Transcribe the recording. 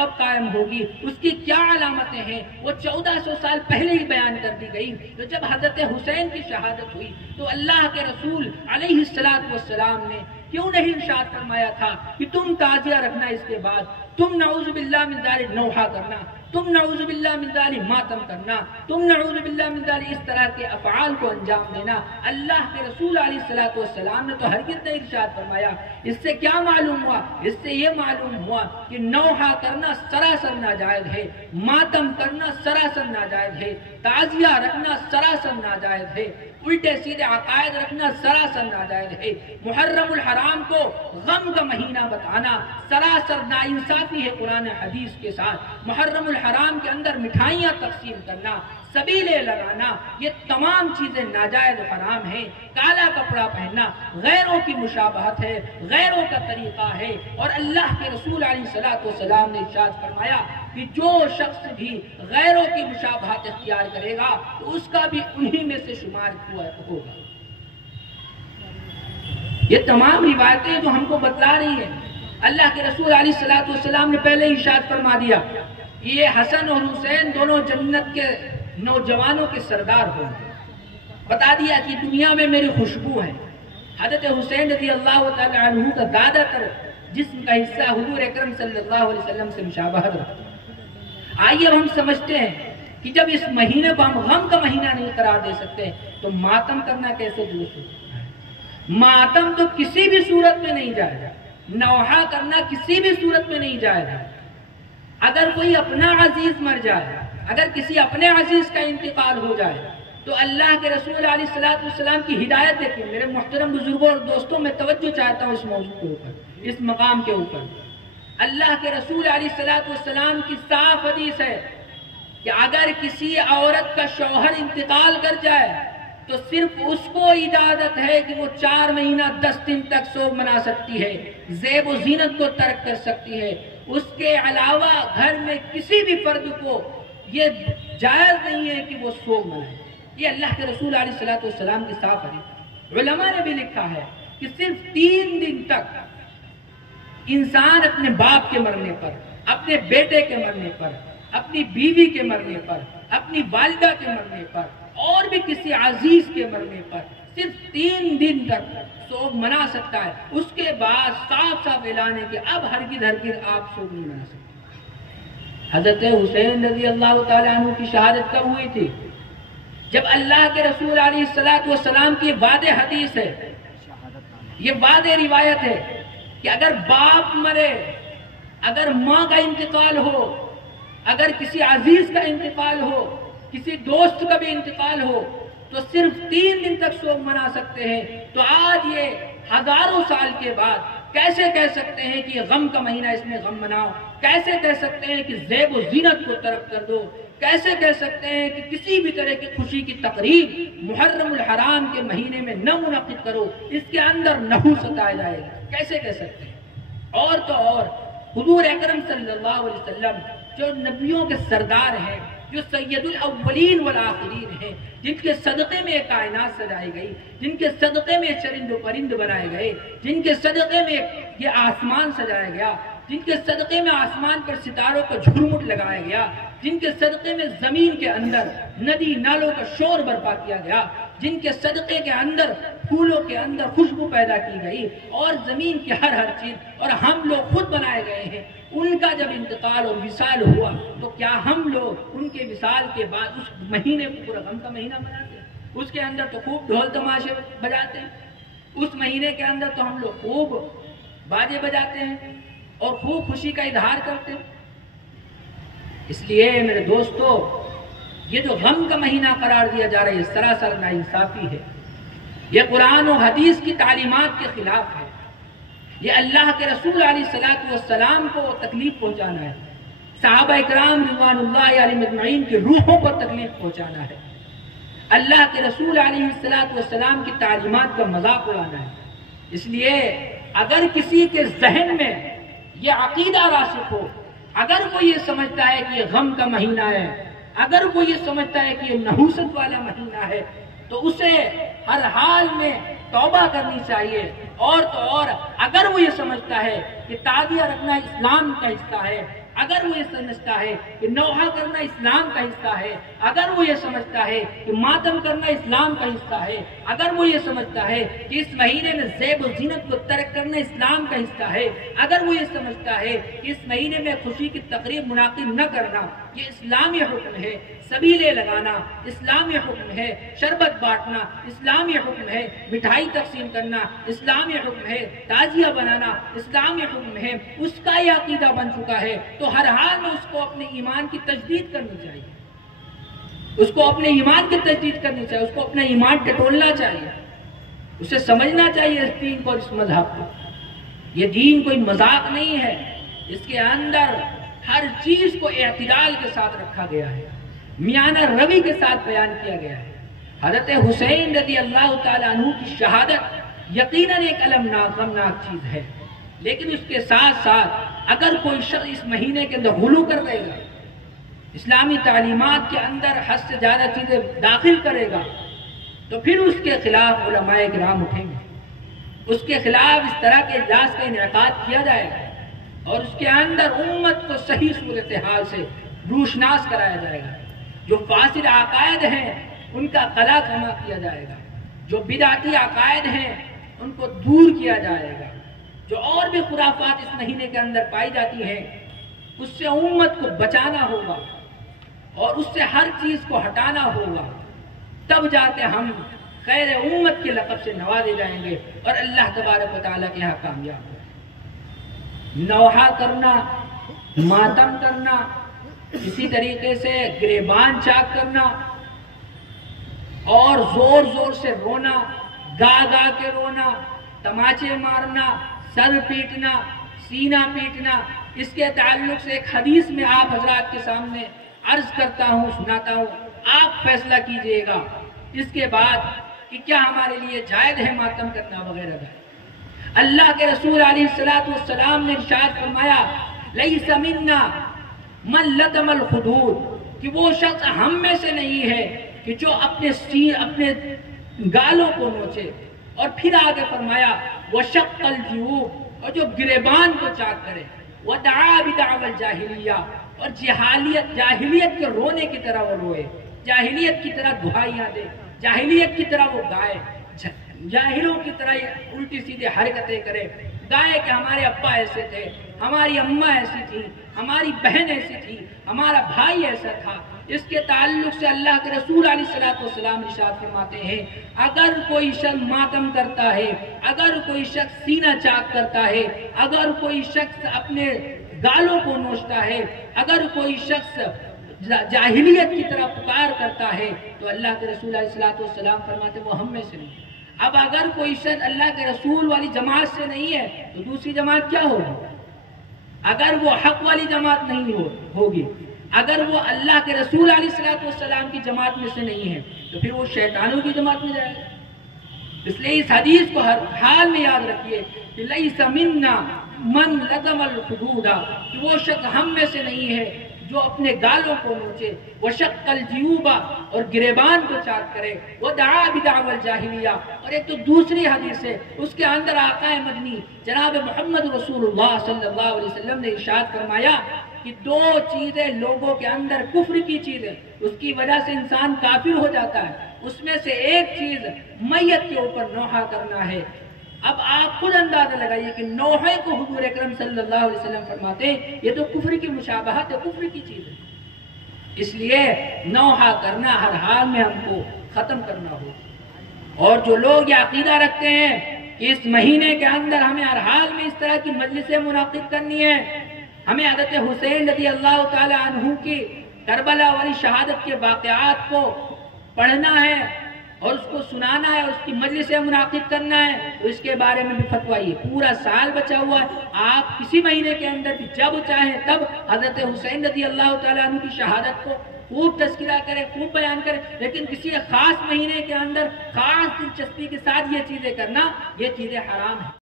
کب قائم ہوگی، اس کی کیا علامتیں ہیں، وہ 1400 سال پہلے ہی بیان کر دی گئی۔ تو جب حضرت حسین کی شہادت ہوئی تو اللہ کے رسول علیہ السلام نے کیوں نہیں ارشاد فرمایا تھا کہ تم تعزیہ رکھنا، اس کے بعد تم نعوذ باللہ من ذالک نوحہ کرنا، تم نعوذ باللہ من ذالک ماتم کرنا، تم نعوذ باللہ من ذالک اس طرح کے افعال کو انجام دینا۔ اللہ کے رسول علیہ السلام نے تو ہرگز نہیں ارشاد فرمایا۔ اس سے کیا معلوم ہوا؟ اس سے یہ معلوم ہوا کہ نوحہ کرنا سراسر ناجائز ہے، ماتم کرنا سراسر ناجائز ہے، تعزیہ رکھنا سراسر ناجائز ہے، الٹے سیدھے عقائد رکھنا سراسر ناجائز ہے، محرم الحرام کو غم کا مہینہ بتانا سراسر ناانصافی ہے قرآن حدیث کے ساتھ، محرم الحرام کے اندر مٹھائیاں تقسیم کرنا، سبیلے لگانا، یہ تمام چیزیں ناجائز و حرام ہیں۔ کالا کپڑا پہننا غیروں کی مشابہت ہے، غیروں کا طریقہ ہے، اور اللہ کے رسول علیہ السلام نے ارشاد فرمایا کہ جو شخص بھی غیروں کی مشابہت اختیار کرے گا تو اس کا بھی انہی میں سے شمار ہوگا۔ یہ تمام روایتیں جو ہم کو بتلا رہی ہیں، اللہ کے رسول علیہ السلام نے پہلے ہی ارشاد فرما دیا کہ یہ حسن اور حسین دونوں جنت کے نوجوانوں کے سردار ہوں گے، بتا دیا کہ دنیا میں میری خوشبو ہے۔ حضرت حسین رضی اللہ تعالی عنہ کا زیادہ تر جسم کا حصہ حضور اکرم صلی اللہ علیہ وسلم سے مشابہت رکھتا ہے۔ آئیے اب ہم سمجھتے ہیں کہ جب اس مہینے کو ہم غم کا مہینہ نہیں قرار دے سکتے تو ماتم کرنا کیسے درست ہو سکتا ہے؟ ماتم تو کسی بھی صورت میں نہیں جائے گا، نوحہ کرنا کسی بھی صورت میں نہیں جائے گا۔ اگر کوئی اپنا عزیز مر جائے، اگر کسی اپنے عزیز کا انتقال ہو جائے تو اللہ کے رسول علیہ السلام کی ہدایت دیکھیں۔ میرے محترم بزرگوں اور دوستوں، میں توجہ چاہتا ہوں اس موضوع کے اوپر، اس مقام کے اوپر۔ اللہ کے رسول علیہ السلام کی صاف حدیث ہے کہ اگر کسی عورت کا شوہر انتقال کر جائے تو صرف اس کو اجازت ہے کہ وہ 4 مہینہ 10 دن تک سوگ منا سکتی ہے، زیب و زینت کو ترک کر سکتی ہے۔ اس کے علاوہ گھر میں کسی بھی فرد کو یہ جائز نہیں ہے کہ وہ سوگ منائے۔ یہ اللہ کے رسول علیہ السلام کی صاف حدیث۔ علماء نے بھی لکھا ہے کہ صرف 3 دن تک انسان اپنے باپ کے مرنے پر، اپنے بیٹے کے مرنے پر، اپنی بیوی کے مرنے پر، اپنی والدہ کے مرنے پر اور بھی کسی عزیز کے مرنے پر صرف 3 دن تک سوگ منا سکتا ہے۔ اس کے بعد صاف صاف اعلان ہے کہ اب ہرگز آپ سوگ نہیں منا سکتے۔ حضرت حسین رضی اللہ تعالیٰ عنہ کی شہادت کب ہوئی تھی؟ جب اللہ کے رسول علیہ السلام کی واضح حدیث ہے، یہ واضح روایت ہے کہ اگر باپ مرے، اگر ماں کا انتقال ہو، اگر کسی عزیز کا انتقال ہو، کسی دوست کا بھی انتقال ہو تو صرف 3 دن تک سوگ منا سکتے ہیں۔ تو آج یہ ہزاروں سال کے بعد کیسے کہہ سکتے ہیں کہ یہ غم کا مہینہ، اس میں غم مناؤ؟ کیسے کہہ سکتے ہیں کہ زیب و زینت کو ترک کر دو؟ کیسے کہہ سکتے ہیں کہ کسی بھی طرح کی خوشی کی تقریب محرم الحرام کے مہینے میں نہ منعقد کرو، اس کے اندر نحوست آ جائے گی؟ کیسے کہہ سکتے ہیں؟ اور تو اور حضور اکرم صلی اللہ علیہ وسلم جو نبیوں کے سردار ہیں، جو سید الاولین والآخرین ہیں، جن کے صدقے میں کائنات سجائی گئی، جن کے صدقے میں چرند و پرند بنائے گئے، جن کے صدقے میں یہ آسمان سجایا گیا، جن کے صدقے میں آسمان پر ستاروں کو جھرمٹ لگایا گیا، جن کے صدقے میں زمین کے اندر ندی نالوں کا شور برپا کیا گیا، جن کے صدقے کے اندر پھولوں کے اندر خوشبو پیدا کی گئی اور زمین کی ہر چیز اور ہم لوگ خود بنائے گئے ہیں، ان کا جب انتقال اور وصال ہوا تو کیا ہم لوگ ان کے وصال کے بعد اس مہینے کو پورا غم کا مہینہ مناتے ہیں؟ اس کے اندر تو خوب ڈھول تماشے بجاتے ہیں، اس مہینے کے اندر تو ہم لوگ خوب باجے بجاتے ہیں اور خوب خوشی کا اظہار کرتے ہیں۔ اس لیے میرے دوستو، یہ جو غم کا مہینہ قرار دیا جا رہا ہے، یہ سراسر ناانصافی ہے، یہ قرآن و حدیث کی تعلیمات کے خلاف ہے، یہ اللہ کے رسول علیہ السلام کو تکلیف پہنچانا ہے، صحابہ اکرام رضوان اللہ علیہم اجمعین کی روحوں کو تکلیف پہنچانا ہے، اللہ کے رسول علیہ السلام کی تعلیمات کا مذاق اڑانا ہے۔ اس لیے اگر کسی کے ذہن میں یہ عقیدہ راسخ ہو، اگر وہ یہ سمجھتا ہے کہ یہ غم کا مہینہ ہے، اگر وہ یہ سمجھتا ہے کہ یہ نحوست والا مہینہ ہے، تو اسے ہر حال میں توبہ کرنی چاہیے، اور تو اور اگر وہ یہ سمجھتا ہے کہ تعزیہ رکھنا اسلام کا حصہ ہے، اگر وہ یہ سمجھتا ہے کہ نوحہ کرنا اسلام کا حصہ ہے، اگر وہ یہ سمجھتا ہے کہ ماتم کرنا اسلام کا حصہ ہے، اگر وہ یہ سمجھتا ہے کہ اس مہینے میں زیب و زینت کو ترک کرنا اسلام کا حصہ ہے، اگر وہ یہ سمجھتا ہے کہ اس مہینے میں خوشی کی تقریب منعقد نہ کرنا یہ اسلامی حکم ہے، سبیلے لگانا اسلامی حکم ہے، شربت بانٹنا اسلامی حکم ہے، مٹھائی تقسیم کرنا اسلامی حکم ہے، تعزیہ بنانا اسلامی حکم ہے، اس کا یہ عقیدہ بن چکا ہے تو ہر حال میں اس کو اپنے ایمان کی تجدید کرنی چاہیے، اس کو اپنے ایمان کی تجدید کرنی چاہیے، اس کو اپنا ایمان ٹٹولنا چاہیے، اسے سمجھنا چاہیے اس دین کو، اس مذہب کو۔ یہ دین کوئی مذاق نہیں ہے، اس کے اندر ہر چیز کو اعتدال کے ساتھ رکھا گیا ہے، میانہ روی کے ساتھ بیان کیا گیا ہے۔ حضرت حسین رضی اللہ تعالیٰ عنہ کی شہادت یقیناً ایک غمناک چیز ہے، لیکن اس کے ساتھ ساتھ اگر کوئی شخص اس مہینے کے اندر غلو کر دے گا، اسلامی تعلیمات کے اندر حد سے زیادہ چیزیں داخل کرے گا، تو پھر اس کے خلاف علماء کرام اٹھیں گے، اس کے خلاف اس طرح کے اجلاس کا انعقاد کیا جائے گا اور اس کے اندر امت کو صحیح صورتحال سے روشناس کرایا جائے گا۔ جو فاسد عقائد ہیں ان کا قلع کما کیا جائے گا، جو بدعتی عقائد ہیں ان کو دور کیا جائے گا، جو اور بھی خرافات اس مہینے کے اندر پائی جاتی ہیں اس سے امت کو بچانا ہوگا اور اس سے ہر چیز کو ہٹانا ہوگا، تب جا کے ہم خیر امت کے لقب سے نوازے جائیں گے اور اللہ تبارک و تعالیٰ کے یہاں کامیاب ہوں گے۔ نوحہ کرنا، ماتم کرنا، اسی طریقے سے گریبان چاک کرنا اور زور زور سے رونا، گا گا کے رونا، تماچے مارنا، سر پیٹنا، سینہ پیٹنا، اس کے تعلق سے ایک حدیث میں آپ حضرات کے سامنے عرض کرتا ہوں، سناتا ہوں، آپ فیصلہ کیجئے گا اس کے بعد کہ کیا ہمارے لیے جائز ہے ماتم کرنا وغیرہ۔ اللہ کے رسول علیہ السلام نے ارشاد فرمایا لیس منا من لطم الخدود، کہ وہ شخص ہم میں سے نہیں ہے کہ جو اپنے گالوں کو نوچے، اور پھر آگے فرمایا وشق الجیوب، اور جو گریبان کو چاک کرے، ودعا بدعوى الجاہلیہ، اور جاہلیت کے رونے کی طرح وہ روئے، جاہلیت کی طرح دعائیاں دے، جاہلیت کی طرح وہ گائے، جاہلوں کی طرح الٹی سیدھے حرکتیں کرے، گائے کہ ہمارے ابا ایسے تھے، ہماری اماں ایسی تھی، ہماری بہن ایسی تھی، ہمارا بھائی ایسا تھا۔ اس کے تعلق سے اللہ کے رسول علیہ السلام ارشاد فرماتے ہیں اگر کوئی شخص ماتم کرتا ہے، اگر کوئی شخص سینہ چاک کرتا ہے، اگر کوئی شخص اپنے گالوں کو نوچتا ہے، اگر کوئی شخص جاہلیت کی طرح پکار کرتا ہے، تو اللہ کے رسول علیہ السلام فرماتے ہیں وہ ہم میں سے نہیں۔ اب اگر کوئی شخص اللہ کے رسول والی جماعت سے نہیں ہے تو دوسری جماعت کیا ہوگی؟ اگر وہ حق والی جماعت نہیں ہوگی، اگر وہ اللہ کے رسول علیہ السلام کی جماعت میں سے نہیں ہے تو پھر وہ شیطانوں کی جماعت میں جائے گا۔ اس لیے اس حدیث کو ہر حال میں یاد رکھیے کہ لیس منا من لطم الخدود، کہ وہ شخص ہم میں سے نہیں ہے جو اپنے گالوں کو نوچے، وشق الجیوب، اور گریبان کو چاک کرے، ودعا بدعوى الجاہلیہ، اور ایک تو دوسری حدیث ہے اس کے اندر آقا مدنی جناب محمد رسول اللہ صلی اللہ علیہ وسلم نے ارشاد فرمایا کہ دو چیزیں لوگوں کے اندر کفر کی چیزیں اس کی وجہ سے انسان کافر ہو جاتا ہے، اس میں سے ایک چیز میت کے اوپر نوحہ کرنا ہے۔ اب آپ خود اندازہ لگائیے کہ نوحے کو حضور اکرم صلی اللہ علیہ وسلم فرماتے ہیں یہ تو کفر کی مشابہت ہے، کفر کی چیز ہے، اس لیے نوحہ کرنا ہر حال میں ہم کو ختم کرنا ہوگا۔ اور جو لوگ یہ عقیدہ رکھتے ہیں کہ اس مہینے کے اندر ہمیں ہر حال میں اس طرح کی مجلسیں منعقد کرنی ہے، ہمیں حضرت حسین رضی اللہ تعالی عنہ کی کربلا والی شہادت کے واقعات کو پڑھنا ہے اور اس کو سنانا ہے، اس کی مجلسیں منعقد کرنا ہے، تو اس کے بارے میں بھی فتویٰ یہ پورا سال بچا ہوا ہے، آپ کسی مہینے کے اندر بھی جب چاہیں تب حضرت حسین رضی اللہ تعالیٰ عنہ کی شہادت کو خوب تذکرہ کریں، خوب بیان کریں، لیکن کسی خاص مہینے کے اندر خاص دلچسپی کے ساتھ یہ چیزیں کرنا، یہ چیزیں حرام ہیں۔